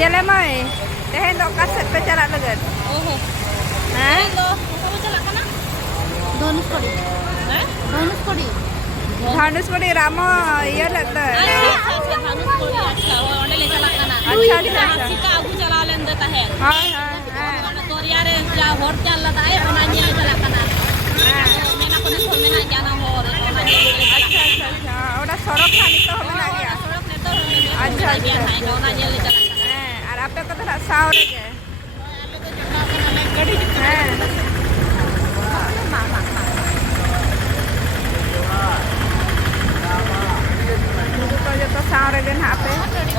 Jalan mai. Teh dok kaset pecarak legan. Oh. Hah? Hello. Kamu jalan kana? Donus kodi. Eh? Donus kodi. Dhanus kodi Ramo iya lagta. अच्छा धानुष कोडी अच्छा वो ओंडे ले चला kana. अच्छा अच्छा अच्छा. हाथी का आगू चला लेन देता है. हाँ हाँ हाँ. ओना तोरिया रे जा होट चल लता है ओना ने चला kana. मेना कोने सो मेना जाना हो ओना ने अच्छा अच्छा अच्छा. Udah sorok kan itu mana ya? सड़क ने तो अच्छा अच्छा. ओना ने ले चला kana. और आप तो कतरा सावर के. गड़ी हाँ. तो सावर के ना पे.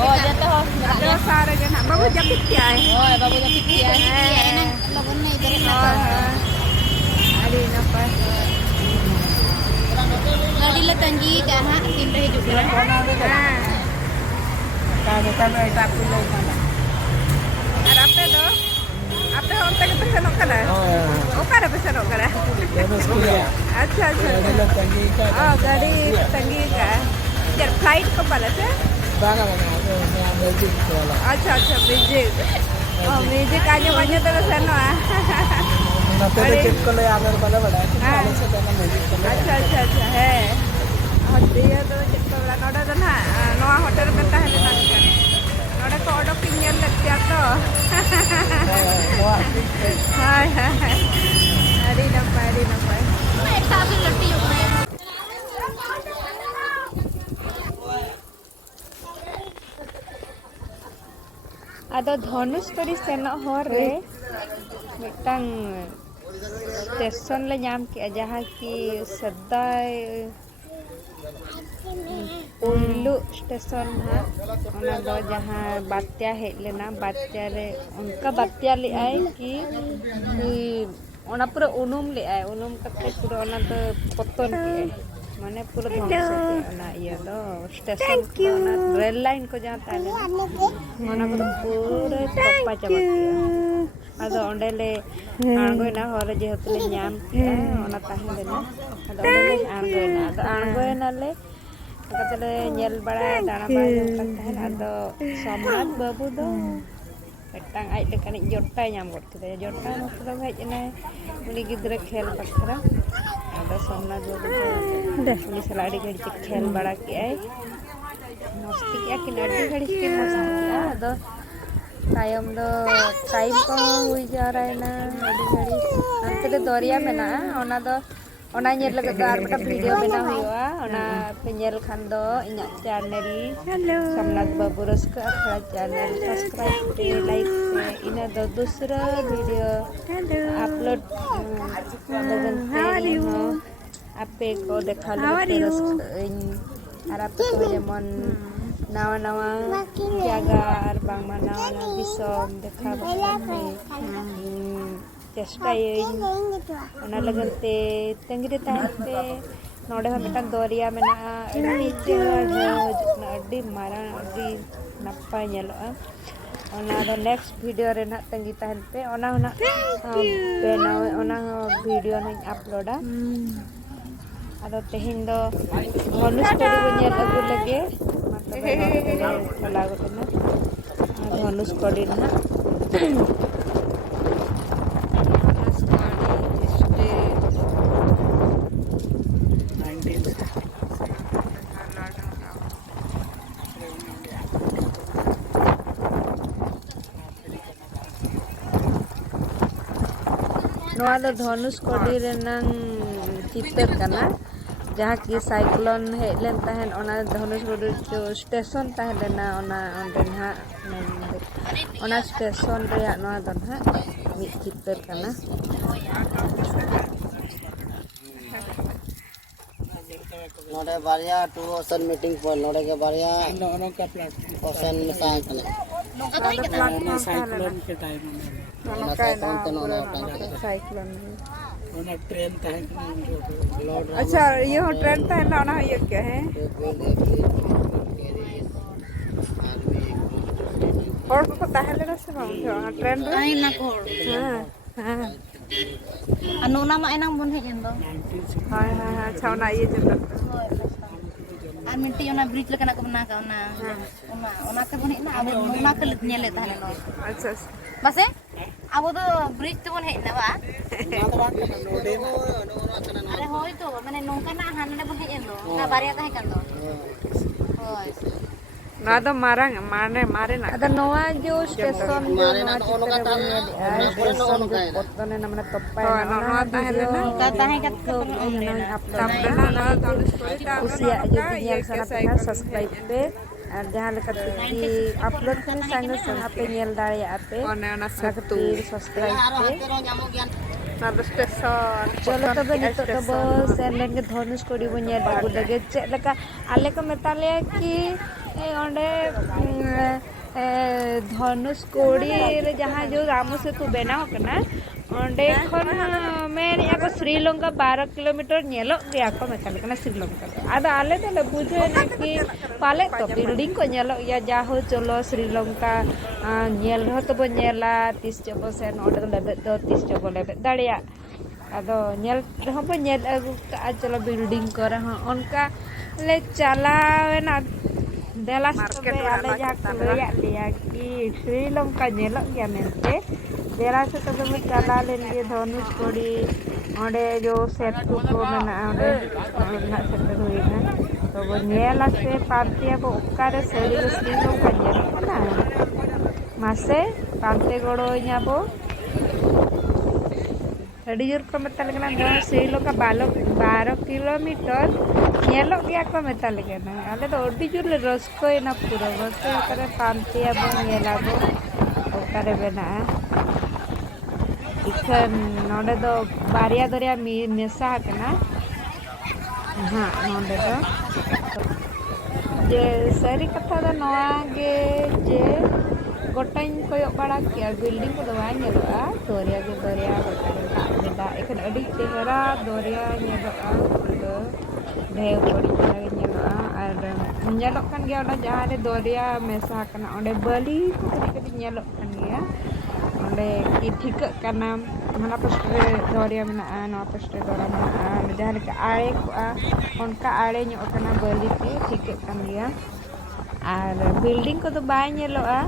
oh jatuh ho तो सावर के ना. बाबू जब क्या है? oh babu jadi kia ini lagun ne idhar हाँ हाँ. अरे ना पर. गाड़ी ले तंगी कहां तीन रही juga हाँ. Kami ay tapo lang sana. और आप पे होते के पैसे नौकर है. ओ कर पैसे नौकर है. Tapos kuya, अच्छा अच्छा. nila tangi ka. गाड़ी तंगी का. यार फ्लाइट को पड़ा से. Baka lang ako sa magic ko wala. अच्छा अच्छा म्यूजिक. म्यूजिक आने वाले तो सनो है. Napere trip ko lang agar pala wala. Kala sa tama magic ko. अच्छा अच्छा अच्छा है. और दिया तो चित्त बड़ा नोड़ा तो ना नोआ होटल में ता है ना का. नोड़ा को ऑर्डर किंगल लगती है तो. हाय हाय. अरे ना पारी. एक साथ ही लट्टी हो गई Ada Dhanus kodi senok hor re mitang station le nyam ke jaha ki sedai pulu station ha ona do jaha batya hej lena batya re unka batya le ai ki ona pura unum le ai unum kate pura ona do poton ke माने पूरा ध्वंस होना ये तो station ना rail line को जाता है माना को पूरा टप्पा चबा किया अदो ओंडेले आंगोना होरे जेहतले ᱧᱟᱢ ओना ताहें देना अदो ओंडेले आंगोना ले कतले ñel बड़ा दाना बड़ा ताहें अदो सोमनाथ बाबू दो मिटांग aj lekanic jota ñam got kita jota no hej ene uni gidra khel bakra ada Somnath बाबू दे उनी सलाड़ी घड़ी के खेल बड़ा के आई मस्ती के कि नडी घड़ी के मस्ती अदो टाइम दो टाइम को हुई जा रहा है ना नडी घड़ी अंतले दरिया में ना ओना दो ओना ñel लगे तो आर वीडियो बना हुआ ओना पे ñel खान दो इना चैनल हेलो सोमनाथ बाबू रस्क अखड़ा चैनल सब्सक्राइब पे लाइक पे इना दो दूसरा वीडियो अपलोड लगन पे आपे को देखा और आप को जेमन नवा नवा जगह और बांगमा नवा नवा दिसम देखा पे चेष्टा ओना लगनते तंगिरे ताहते नोडे हम मिटान दरिया मेना अडी चेहरा अडी मारा अडी नपाय ñeloa ओना दो नेक्स्ट वीडियो रे ना तंगी ताहते ओना ना बेना ओना वीडियो ना अपलोडा अदो तेहिन दो धनुष कोडी बो ñel agu lage मतलब चला गोना धनुष कोडी ना नोआ दो धनुष कोडी रेनंग चितर कना जहाँ की साइक्लोन हेज लेन तहन ओना धनुष कोडी जो स्टेशन तहन लेना ओना ओंडे ना ओना स्टेशन रे नोआ दो ना मि चितर कना नोडे बारिया टू ओशन मीटिंग पर नोडे के बारिया Ano ka platform? ओशन में साय कने Ano cyclone के टाइम में. नोना का ना पूरा cyclone Ano train tayo ng load. अच्छा ये हो ट्रेन था ना ना ये क्या है और को ताहले ना से बाबू ट्रेन रे ai nak hor हां हां anu nama enang bun hej endo हां हां अच्छा ना ये जो ᱟᱨ ᱢᱤᱫᱴᱤᱡ ᱚᱱᱟ ᱵᱨᱤᱡᱽ ᱞᱮᱠᱟᱱᱟᱜ ᱠᱚ ᱵᱮᱱᱟᱣ ᱠᱟᱜᱼᱟ ᱚᱱᱟ ᱛᱮᱵᱚᱱ ᱦᱮᱡ ᱮᱱᱟ ᱟᱵᱚ ᱚᱱᱟ ᱠᱚ ᱧᱮᱞᱮᱫ ᱛᱟᱦᱮᱱᱟ अच्छा अच्छा ᱵᱟᱥᱮ ᱟᱵᱚ ᱫᱚ ᱵᱨᱤᱡᱽ ᱛᱮᱵᱚᱱ ᱦᱮᱡ ᱮᱱᱟ ᱵᱟ अरे होय तो माने नोंकाना हानडे बन हेज दो का बारिया ताहे कन दो होय ना तो मारंग मारने मारे ना अदा नोआ जो स्टेशन जो नोआ चित्र बन स्टेशन जो पत्तने न माने तप्पा ना नोआ ताहे ना का ताहे कत अपडेट ना तो स्टोरी ता कुसिया जो nyel sana pena subscribe पे और जहाँ लेकर कि अपलोड करने संगे संगे पे nyel दाड़े आते ona satu subscribe पे ना तो स्टेशन चलो तब नितो तब सेन लेन के धनुष कोडी बन nyel आगु लगे चेक लका आले को मेताले कि ओंडे धनुष कोडी रे जहाँ जो रामू सेतु बनाव कना ओंडे खन मेन याको श्रीलंका 12 किलोमीटर नेलो गया को मेताले कना श्रीलंका आदा आले तले बुझे ना कि पाले तो बिल्डिंग को नेलो या जाहो चलो श्रीलंका नेल हो तो नेला 30 जब सेन ओंडे लेबे दो 30 जब लेबे दाड़िया आदो नेल रहो पे नेल अगु का चलो बिल्डिंग करे हां उनका ले चलावेना देलास पे आले जहाँ लया लिया कि श्रीलंका नेलो गया मेनते देलास तो में चला लेंगे धनुष कोडी ओंडे जो सेतु को मेना ओंडे ना सेतु हुईना तो वो नेला से पार्टिया को ओकारे सरी श्रीलंका नेलो ना मासे पार्टे गोड़ो न्याबो रेडियोर को मेता लगना दो श्रीलंका 12 किलोमीटर नेलो गया को मेता लगना आले तो ओडी जुर रस्को ना पूरा रस्को करे पांतिया बो नेलाबो ओकारे बेना इखन नोडे दो बारिया दरिया मेसा हकना हां नोडे दो जे सरी कथा दा नोआ गे जे गोटाइन कोयो बड़ा किया बिल्डिंग को दवा नेलोआ दरिया गे दरिया बेटा एखन अडी चेहरा दरिया नेलोआ पुरो ढेव बड़ी चेहरा नेलोआ और नेलोक कान गया ओना जहां रे दरिया मेसा हकना ओंडे बली कटी नेलोक कान गया ओंडे की ठीक काना माना पस्टे दरिया मेना ना पस्टे दरिया मेना जहां रे आड़े को उनका आड़े ᱧᱚᱜ ᱠᱟᱱᱟ बली पे ठीक कान गया और बिल्डिंग को तो बाय नेलोआ